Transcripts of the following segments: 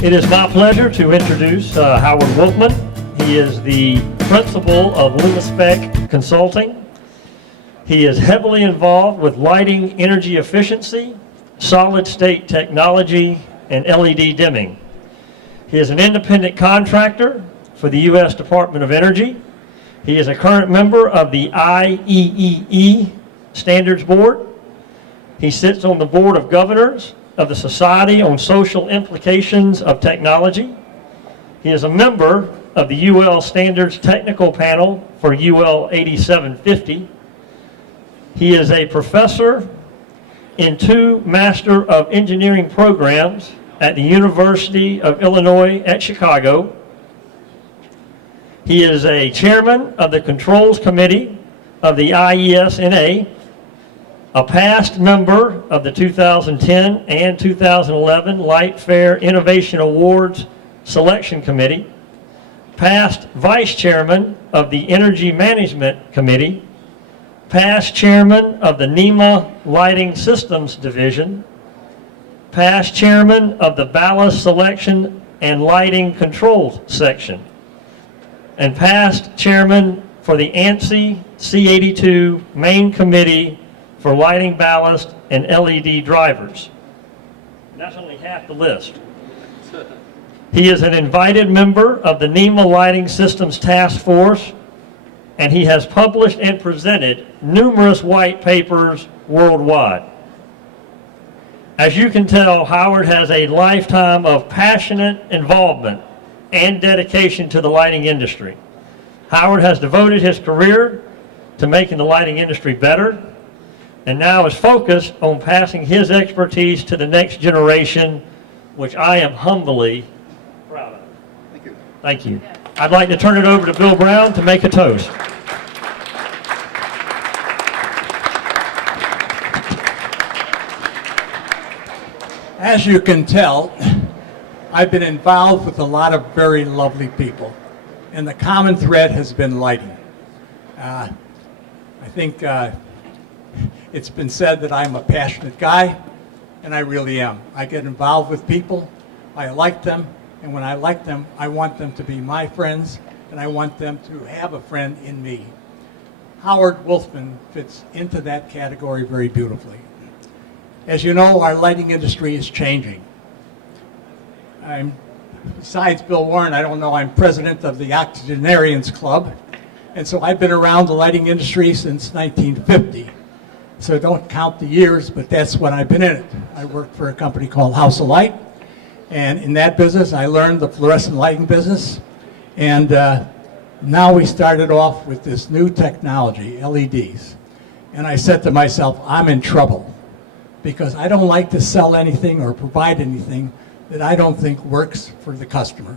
It is my pleasure to introduce Howard Wolfman. He is the principal of LumaSpec Consulting. He is heavily involved with lighting energy efficiency, solid-state technology, and LED dimming. He is an independent contractor for the U.S. Department of Energy. He is a current member of the IEEE Standards Board. He sits on the Board of Governors of the Society on Social Implications of Technology. He is a member of the UL Standards Technical Panel for UL 8750. He is a professor in 2 Master of Engineering programs at the University of Illinois at Chicago. He is a chairman of the Controls Committee of the IESNA, a past member of the 2010 and 2011 Light Fair Innovation Awards Selection Committee, past vice chairman of the Energy Management Committee, past chairman of the NEMA Lighting Systems Division, past chairman of the Ballast Selection and Lighting Controls Section, and past chairman for the ANSI C82 Main Committee for Lighting Ballast and LED drivers. And that's only half the list. He is an invited member of the NEMA Lighting Systems Task Force, and he has published and presented numerous white papers worldwide. As you can tell, Howard has a lifetime of passionate involvement and dedication to the lighting industry. Howard has devoted his career to making the lighting industry better, and now is focused on passing his expertise to the next generation, which I am humbly proud of. Thank you. Thank you. I'd like to turn it over to Bill Brown to make a toast. As you can tell, I've been involved with a lot of very lovely people, and the common thread has been lighting. I think it's been said that I'm a passionate guy, and I really am. I get involved with people, I like them, and when I like them, I want them to be my friends, and I want them to have a friend in me. Howard Wolfman fits into that category very beautifully. As you know, our lighting industry is changing. Besides Bill Warren, I don't know, I'm president of the Octogenarians Club, and so I've been around the lighting industry since 1950. So don't count the years, but that's when I've been in it. I worked for a company called House of Light, and in that business I learned the fluorescent lighting business, and now we started off with this new technology, LEDs. And I said to myself, I'm in trouble, because I don't like to sell anything or provide anything that I don't think works for the customer.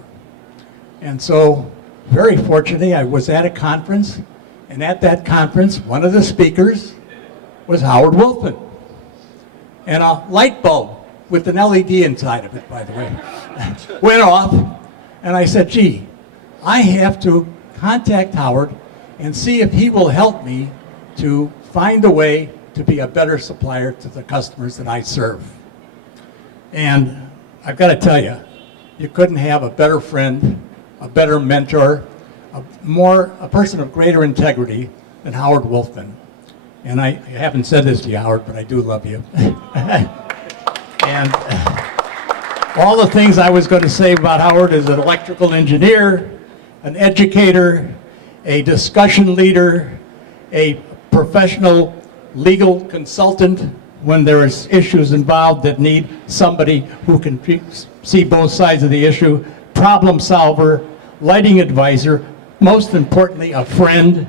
And so, very fortunately, I was at a conference, and at that conference, one of the speakers was Howard Wolfman. And a light bulb with an LED inside of it, by the way, went off, and I said, gee, I have to contact Howard and see if he will help me to find a way to be a better supplier to the customers that I serve. And I've got to tell you, you couldn't have a better friend, a better mentor, a person of greater integrity than Howard Wolfman. And I haven't said this to you, Howard, but I do love you. And all the things I was going to say about Howard is an electrical engineer, an educator, a discussion leader, a professional legal consultant when there's issues involved that need somebody who can see both sides of the issue, problem solver, lighting advisor, most importantly, a friend,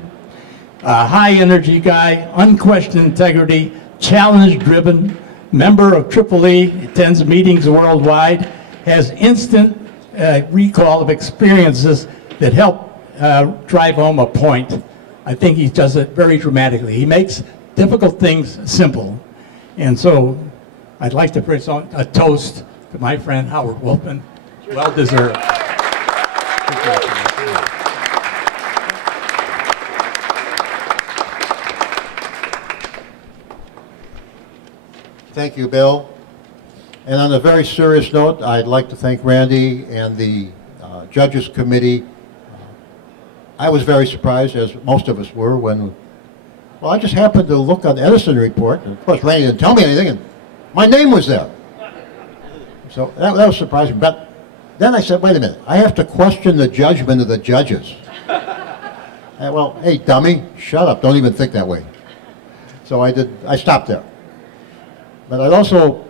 a high energy guy, unquestioned integrity, challenge driven, member of AAA, attends meetings worldwide, has instant recall of experiences that help drive home a point. I think he does it very dramatically. He makes difficult things simple. And so I'd like to present a toast to my friend Howard Wolfman. Well deserved. Thank you, Bill. And on a very serious note, I'd like to thank Randy and the Judges Committee. I was very surprised, as most of us were, when, well, I just happened to look on the EdisonReport, and of course Randy didn't tell me anything, and my name was there. So that was surprising. But then I said, wait a minute, I have to question the judgment of the judges. Well, hey, dummy, shut up, don't even think that way. So I stopped there. But I'd also,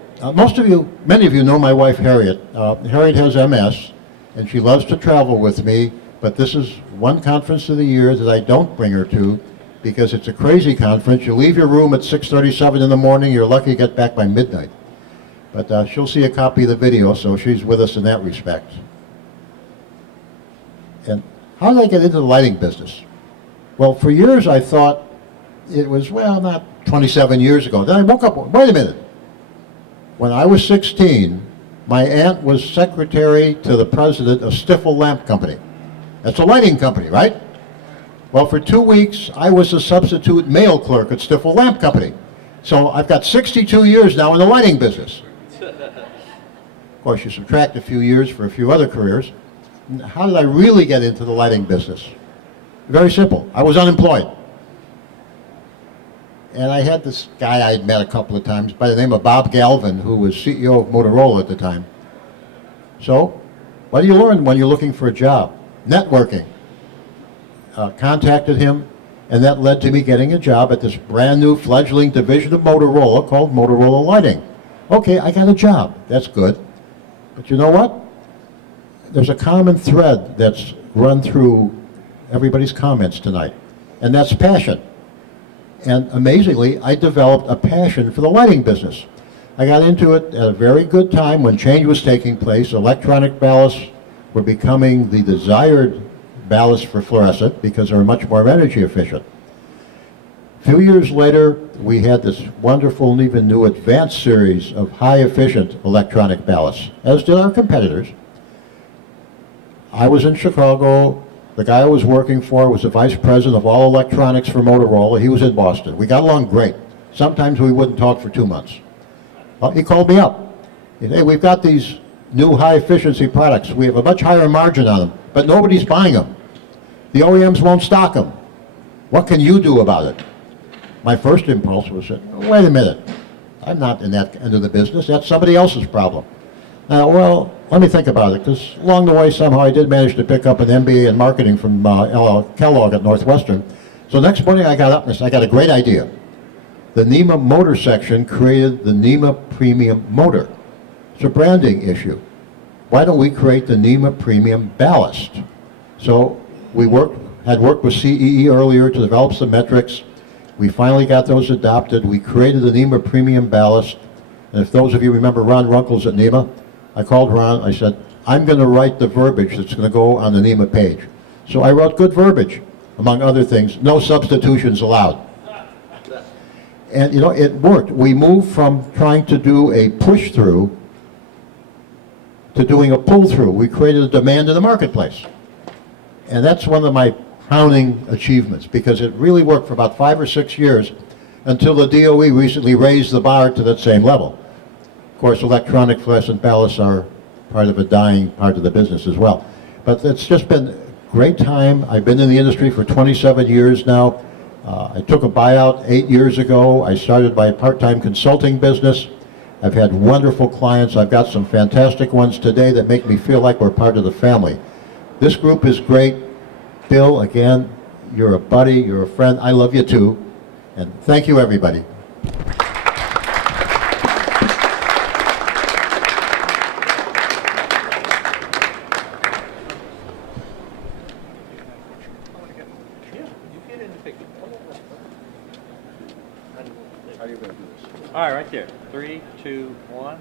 many of you know my wife Harriet. Harriet has MS, and she loves to travel with me, but this is one conference of the year that I don't bring her to, because it's a crazy conference. You leave your room at 6:37 in the morning, you're lucky to get back by midnight. But she'll see a copy of the video, so she's with us in that respect. And how did I get into the lighting business? Well, for years I thought it was, well, not 27 years ago. Then I woke up, wait a minute. When I was 16, my aunt was secretary to the president of Stifel Lamp Company. That's a lighting company, right? Well, for 2 weeks, I was a substitute mail clerk at Stifel Lamp Company. So I've got 62 years now in the lighting business. Of course, you subtract a few years for a few other careers. How did I really get into the lighting business? Very simple. I was unemployed. And I had this guy I'd met a couple of times by the name of Bob Galvin, who was CEO of Motorola at the time. So, what do you learn when you're looking for a job? Networking. Contacted him, and that led to me getting a job at this brand new fledgling division of Motorola called Motorola Lighting. Okay, I got a job. That's good. But you know what? There's a common thread that's run through everybody's comments tonight, and that's passion. And amazingly, I developed a passion for the lighting business. I got into it at a very good time when change was taking place. Electronic ballasts were becoming the desired ballast for fluorescent because they were much more energy efficient. A few years later, we had this wonderful and even new advanced series of high efficient electronic ballasts, as did our competitors. I was in Chicago. The guy I was working for was the vice president of all electronics for Motorola. He was in Boston. We got along great. Sometimes we wouldn't talk for 2 months. Well, he called me up. He said, hey, we've got these new high efficiency products. We have a much higher margin on them, but nobody's buying them. The OEMs won't stock them. What can you do about it? My first impulse was, wait a minute. I'm not in that end of the business. That's somebody else's problem. Well, let me think about it, because along the way somehow I did manage to pick up an MBA in marketing from Kellogg at Northwestern. So next morning I got up and I said, I got a great idea. The NEMA motor section created the NEMA Premium motor. It's a branding issue. Why don't we create the NEMA Premium ballast? So we had worked with CEE earlier to develop some metrics. We finally got those adopted. We created the NEMA Premium ballast. And if those of you remember Ron Runkles at NEMA, I called Ron. I said, I'm going to write the verbiage that's going to go on the NEMA page. So I wrote good verbiage, among other things. No substitutions allowed. And, you know, it worked. We moved from trying to do a push-through to doing a pull-through. We created a demand in the marketplace. And that's one of my crowning achievements, because it really worked for about 5 or 6 years until the DOE recently raised the bar to that same level. Of course, electronic fluorescent ballasts are part of a dying part of the business as well. But it's just been a great time. I've been in the industry for 27 years now. I took a buyout 8 years ago. I started my part-time consulting business. I've had wonderful clients. I've got some fantastic ones today that make me feel like we're part of the family. This group is great. Bill, again, you're a buddy, you're a friend. I love you too. And thank you, everybody. All right, right there. 3, 2, 1.